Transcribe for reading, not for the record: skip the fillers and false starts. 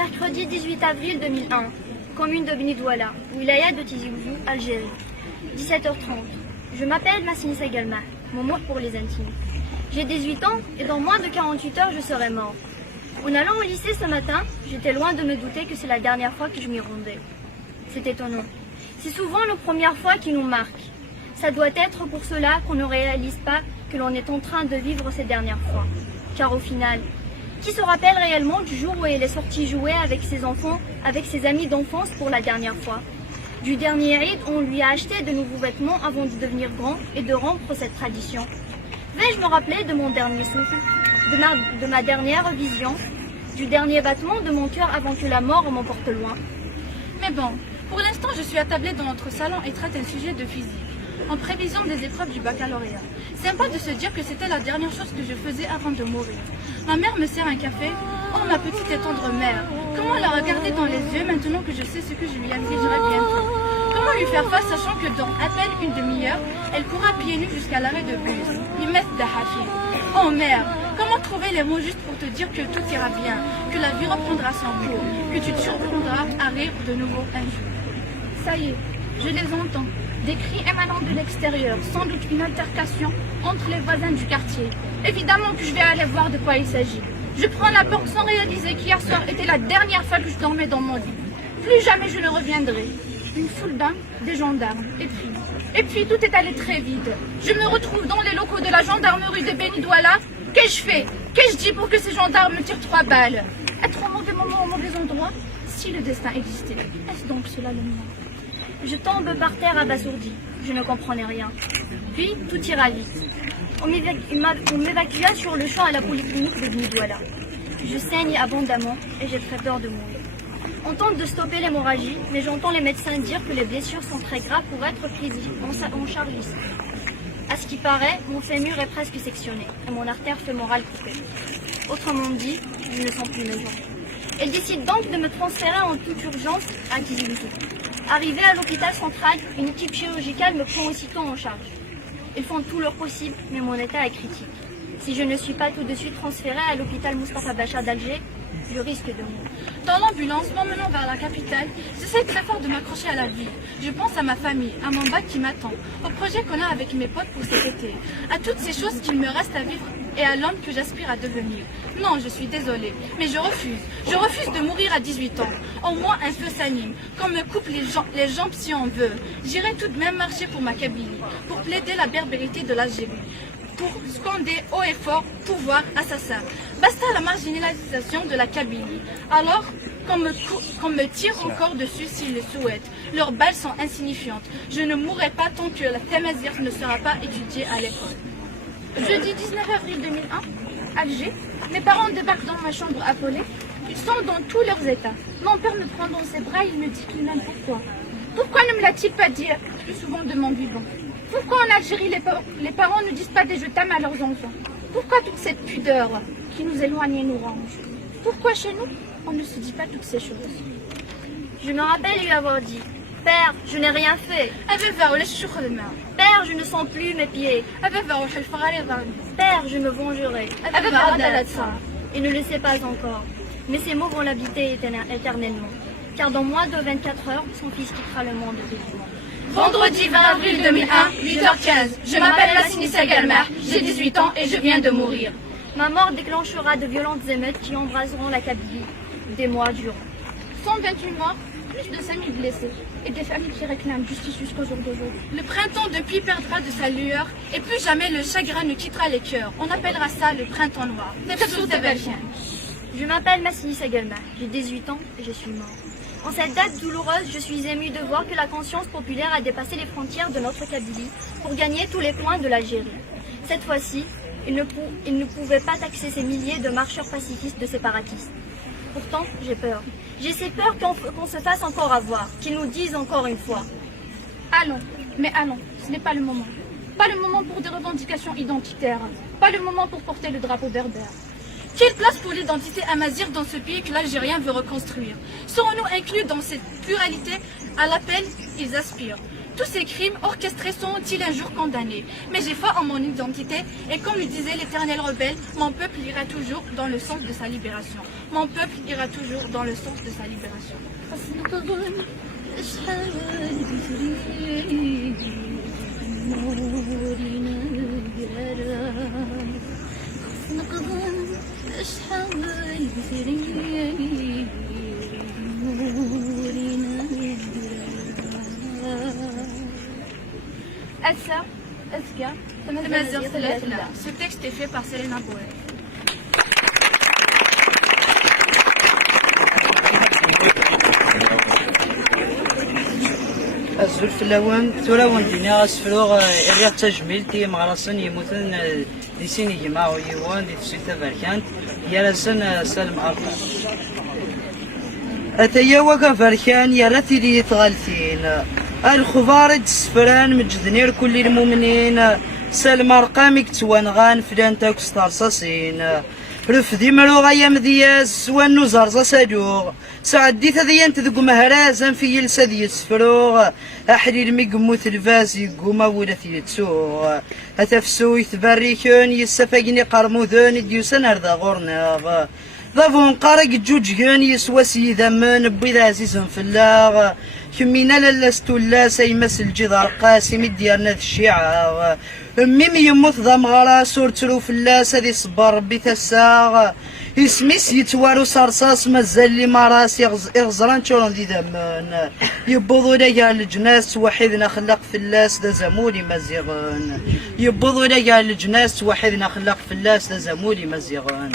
Mercredi 18 avril 2001, commune de Benidouala, wilaya de Tizi Ouzou, Algérie. 17h30. Je m'appelle Massine Segalma, mon mot pour les intimes. J'ai 18 ans et dans moins de 48 heures, je serai mort. En allant au lycée ce matin, j'étais loin de me douter que c'est la dernière fois que je m'y rendais. C'est étonnant. C'est souvent la première fois qui nous marque. Ça doit être pour cela qu'on ne réalise pas que l'on est en train de vivre ces dernières fois. Car au final, qui se rappelle réellement du jour où elle est sortie jouer avec ses enfants, avec ses amis d'enfance pour la dernière fois? Du dernier Eid, on lui a acheté de nouveaux vêtements avant de devenir grand et de rompre cette tradition. Vais-je me rappeler de mon dernier souffle, de ma dernière vision, du dernier battement de mon cœur avant que la mort m'emporte loin? Mais bon, pour l'instant, je suis attablée dans notre salon et traite un sujet de physique, en prévision des épreuves du baccalauréat. Sympa de se dire que c'était la dernière chose que je faisais avant de mourir. Ma mère me sert un café. Oh, ma petite et tendre mère, comment la regarder dans les yeux maintenant que je sais ce que je lui infligerai bientôt? Comment lui faire face sachant que dans à peine une demi-heure, elle courra pieds nus jusqu'à l'arrêt de bus? Oh mère, comment trouver les mots justes pour te dire que tout ira bien, que la vie reprendra son cours, que tu te surprendras à rire de nouveau un jour? Ça y est, je les entends. Des cris émanant de l'extérieur, sans doute une altercation entre les voisins du quartier. Évidemment que je vais aller voir de quoi il s'agit. Je prends la porte sans réaliser qu'hier soir était la dernière fois que je dormais dans mon lit. Plus jamais je ne reviendrai. Une foule d'hommes, des gendarmes, et puis tout est allé très vite. Je me retrouve dans les locaux de la gendarmerie de Benidouala. Qu'ai-je fait? Qu'ai-je dit pour que ces gendarmes me tirent 3 balles? Être au mauvais moment, au mauvais endroit? Si le destin existait, est-ce donc cela le mien? Je tombe par terre abasourdi. Je ne comprenais rien. Puis, tout ira vite. On m'évacua sur le champ à la polyclinique de Benidouala. Je saigne abondamment et j'ai très peur de mourir. On tente de stopper l'hémorragie, mais j'entends les médecins dire que les blessures sont très graves pour être prises en charge ici. À ce qui paraît, mon fémur est presque sectionné et mon artère fémorale coupée. Autrement dit, je ne sens plus mes jambes. Elle décide donc de me transférer en toute urgence à Tizi Ouzou. Arrivé à l'hôpital central, une équipe chirurgicale me prend aussitôt en charge. Ils font tout leur possible, mais mon état est critique. Si je ne suis pas tout de suite transférée à l'hôpital Moustapha Bacha d'Alger, je risque de mourir. Dans l'ambulance, m'emmenant vers la capitale, j'essaie très fort de m'accrocher à la vie. Je pense à ma famille, à mon bac qui m'attend, au projet qu'on a avec mes potes pour cet été, à toutes ces choses qu'il me reste à vivre et à l'homme que j'aspire à devenir. Non, je suis désolée, mais je refuse. Je refuse de mourir à 18 ans. Au moins un feu s'anime, qu'on me coupe les jambes si on veut. J'irai tout de même marcher pour ma Kabylie, pour plaider la berbérité de l'Algérie, pour scander haut et fort pouvoir assassin. Basta la marginalisation de la Kabylie. Alors qu'on me tire encore dessus s'ils le souhaitent. Leurs balles sont insignifiantes. Je ne mourrai pas tant que la Tamazight ne sera pas étudiée à l'école. Jeudi 19 avril 2001, Alger, mes parents débarquent dans ma chambre affolée. Ils sont dans tous leurs états. Mon père me prend dans ses bras et il me dit qu'il m'aime. Pourquoi? Pourquoi ne me l'a-t-il pas dit plus souvent de mon vivant? Pourquoi en Algérie les parents ne disent pas des je t'aime à leurs enfants? Pourquoi toute cette pudeur qui nous éloigne et nous range? Pourquoi chez nous, on ne se dit pas toutes ces choses? Je me rappelle lui avoir dit: Père, je n'ai rien fait. Père, je ne sens plus mes pieds. Père, je me vengerai. Il ne le sait pas encore, mais ces mots vont l'habiter éternellement, car dans moins de 24 heures, son fils quittera le monde vivement. Vendredi 20 avril 2001, 8h15. Je m'appelle Massine Segalma, j'ai 18 ans et je viens de mourir. Ma mort déclenchera de violentes émeutes qui embraseront la Kabylie des mois durant. 128 morts, plus de 5000 blessés et des familles qui réclament justice jusqu'au jour d'aujourd'hui. Le printemps depuis perdra de sa lueur et plus jamais le chagrin ne quittera les cœurs. On appellera ça le printemps noir. Je m'appelle Massine Segalma, j'ai 18 ans et je suis mort. En cette date douloureuse, je suis émue de voir que la conscience populaire a dépassé les frontières de notre Kabylie pour gagner tous les coins de l'Algérie. Cette fois-ci, il ne pouvait pas taxer ces milliers de marcheurs pacifistes de séparatistes. Pourtant, j'ai peur. J'ai si peur qu'on se fasse encore avoir, qu'ils nous disent encore une fois: allons, mais allons, ce n'est pas le moment. Pas le moment pour des revendications identitaires, pas le moment pour porter le drapeau berbère. Quelle place pour l'identité amazigh dans ce pays que l'Algérien veut reconstruire? Serons-nous inclus dans cette pluralité à laquelle ils aspirent? tous ces crimes orchestrés sont-ils un jour condamnés? Mais j'ai foi en mon identité et comme le disait l'éternel rebelle, mon peuple ira toujours dans le sens de sa libération. Mon peuple ira toujours dans le sens de sa libération. Ce texte est fait par Selena Boer. الزلف اللون تلاون دينا اسفلوغ إغير تجميل تي مغرسن يموتن دي سين يجمعو يوان دي تسويتا بركانت يالسن سلم أرقا أتيا وكا فركان يالتي دي يتغالثين الخفارج سفران مجدنير كل المؤمنين سلم أرقامك توانغان فلان تاكو ستارساسين رفدي مروغا يا مذياس وانو زرزا سادوغ سعدي تذيان تذقو مهرازا في يلسا ذي يتسفروغ احري المقمو تلفاز يقوما ولا ثيتسوغ هتفسو يتبريكون يسفاقني قرموذون ديوسان هردا غورناغ ضافون قارق جوجيون يسوى سيدامن بيض عزيز فلاغ كمينا للاستو لا سيمس الجدار قاسم ديالنا ذي الشيعة ميم يموت ذا مغارا سورترو فلاس هذي صبر ربي تساغ اسميس يتوارو صرصاص مازال لي مراس يغزران تشورن ذي دمان يبوضو ليا الجناس وحيدنا خلق فلاس ذا زمولي مزيغن يبوضو ليا الجناس وحيدنا خلق فلاس ذا زمولي مزيغن